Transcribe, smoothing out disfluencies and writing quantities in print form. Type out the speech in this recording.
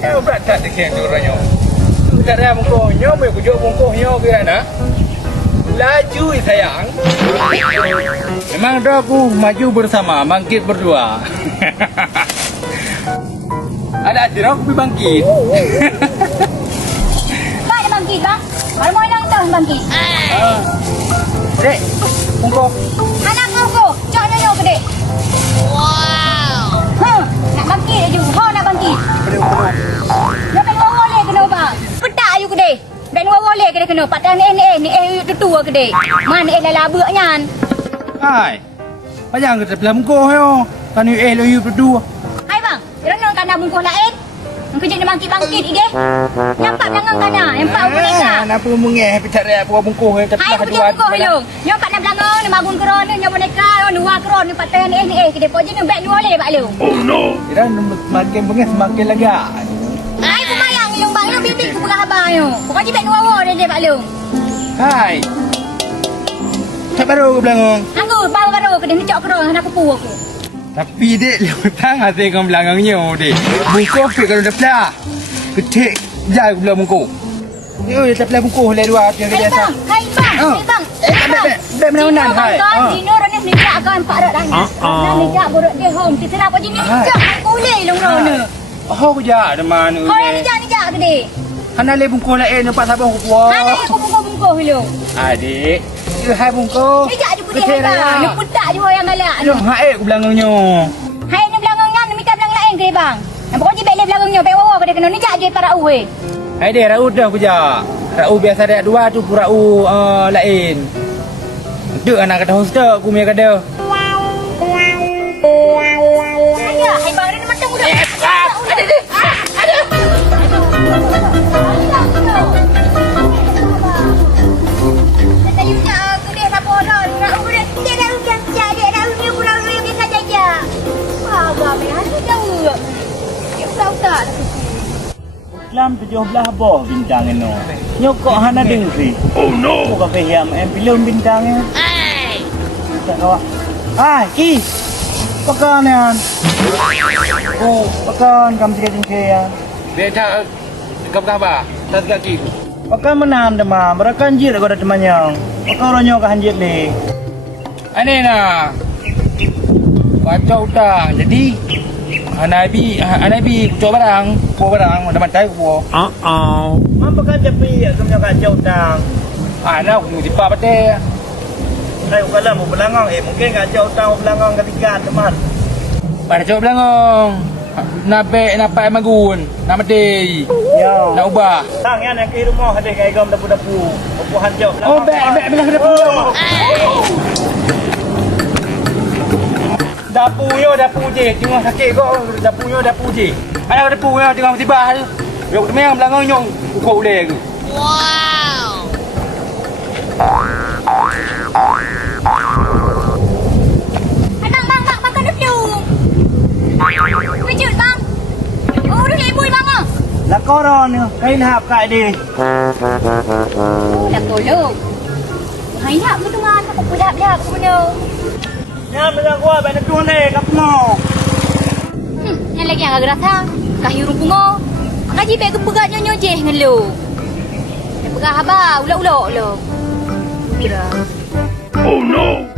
berat tak dikira tu orangnya. Tak ada bungkuhnya, boleh kujuk bungkuhnya kira nak. Laju sayang. Memang dah aku maju bersama, bangkit berdua. Ada acara aku pergi bangkit. Pak nak bangkit bang? Baru mau hilang tahun bangkit. Dek, bungkuh. Anak aku, cak nyonya ke dek? Wow. Nak bangkit laju. Nak bangkit. Nak main wawole kena bang. Petak ayu ke dek? Dan wawole kena patang ni tutu ke dek? Man labak nyan. Hai. Bayang kita belah bungkuh yo. Kan lo you berdua. Hai bang, jangan nak kena bungkus lain. Yang kerja nak bangkit ide. Nampak belakang kana, nampak mereka. Kenapa mengeh bicara apa bungkuh tapi hai aku bungkus helong. Nampak nak belakang ni magun keron ni boneka dua keron ni patang ni kita poje ni baik dua le pak lu. Oh no. Kira makin mengeh semakin lega. Hai aku mayang helong bang, lu bibik ku berah abang yo. Pokoknya baik dua dia pak lu. Hai. Tak baru belakang. Aku baru ke dia cok keron nak kupu aku. Tapi dek lepas hasil kau belakangnya dek. Bungkuh fit kalau dah belah. Ketik jai aku belah bungkuh. Yo dia tak belah bungkuh le dua dia Hai biasa. bang, hai bang. Bek mana hai. Dino rani nikah kan pak dak dah. Nikah borok dia home. Kita nak poje ni cok kulih long rono. Oh ja ada mana Kau yang nijak ke dek? Hana le bungkuh lain nampak sabah aku puas. Mana aku bungkus helong. Adik, dia hai bungkuh. Nijak je putih bang. Ni putak je orang galak. Yo hai aku belakangnya. Hai ni belakangnya ni minta belang lain ke bang? Yang pokoknya baik belakangnya baik wawa ke dia kena nijak je para uwe. Hai dek raut dah aku ja. Raut biasa ada dua tu raut lain. Dek anak kata hostel aku punya kata. Ayah, hai bang ni macam budak. Ada. Dalam 17 boh bintang ini. Nyokok hana dengri. Oh no. Bukan faham film bintangnya. Tak kawan. Ki. Pakan yan. Oh, pakan kamu sikit jengkaya. Beta kapa? Tak kaki. Pakan menan demam. Mereka anjir aku ada temannya. Pakan orangnya ke anjir ni. Ane na. Baca utang. Jadi Anabi kucuk barang ada mantai ku. Mampu kan cepi kamu kacau utang. Ana aku di pa pate. Saya kalau mau belangang mungkin kacau utang mau belangang ketiga teman. Pada cok belangong. Napai magun, nama dei. Ya. Nak ubah. Tang yang ke rumah ada kayak gam dapu-dapu. Opo hancur. Oh, bek belah dapu. Dapu je. Tengok sakit kau. Dapu je. Ada dapu yo tengok tiba tu. Yo memang belangong nyong kau le ke. Wow. Bang, makan dulu. Wujud bang. Oh, dah lebih bang ah. Lah koron ni, kain hap kat dia. Oh, dah tolong. Hai nak betul mana aku dah punya. Ya, bilang gua banyak tuan ni, kap mau. Yang lagi yang agak rasa. Kahi urung bunga. Ngaji baik ke pegat nyonya je ngelu. Yang pegat haba, ulak-ulak lo. Kira. Oh no.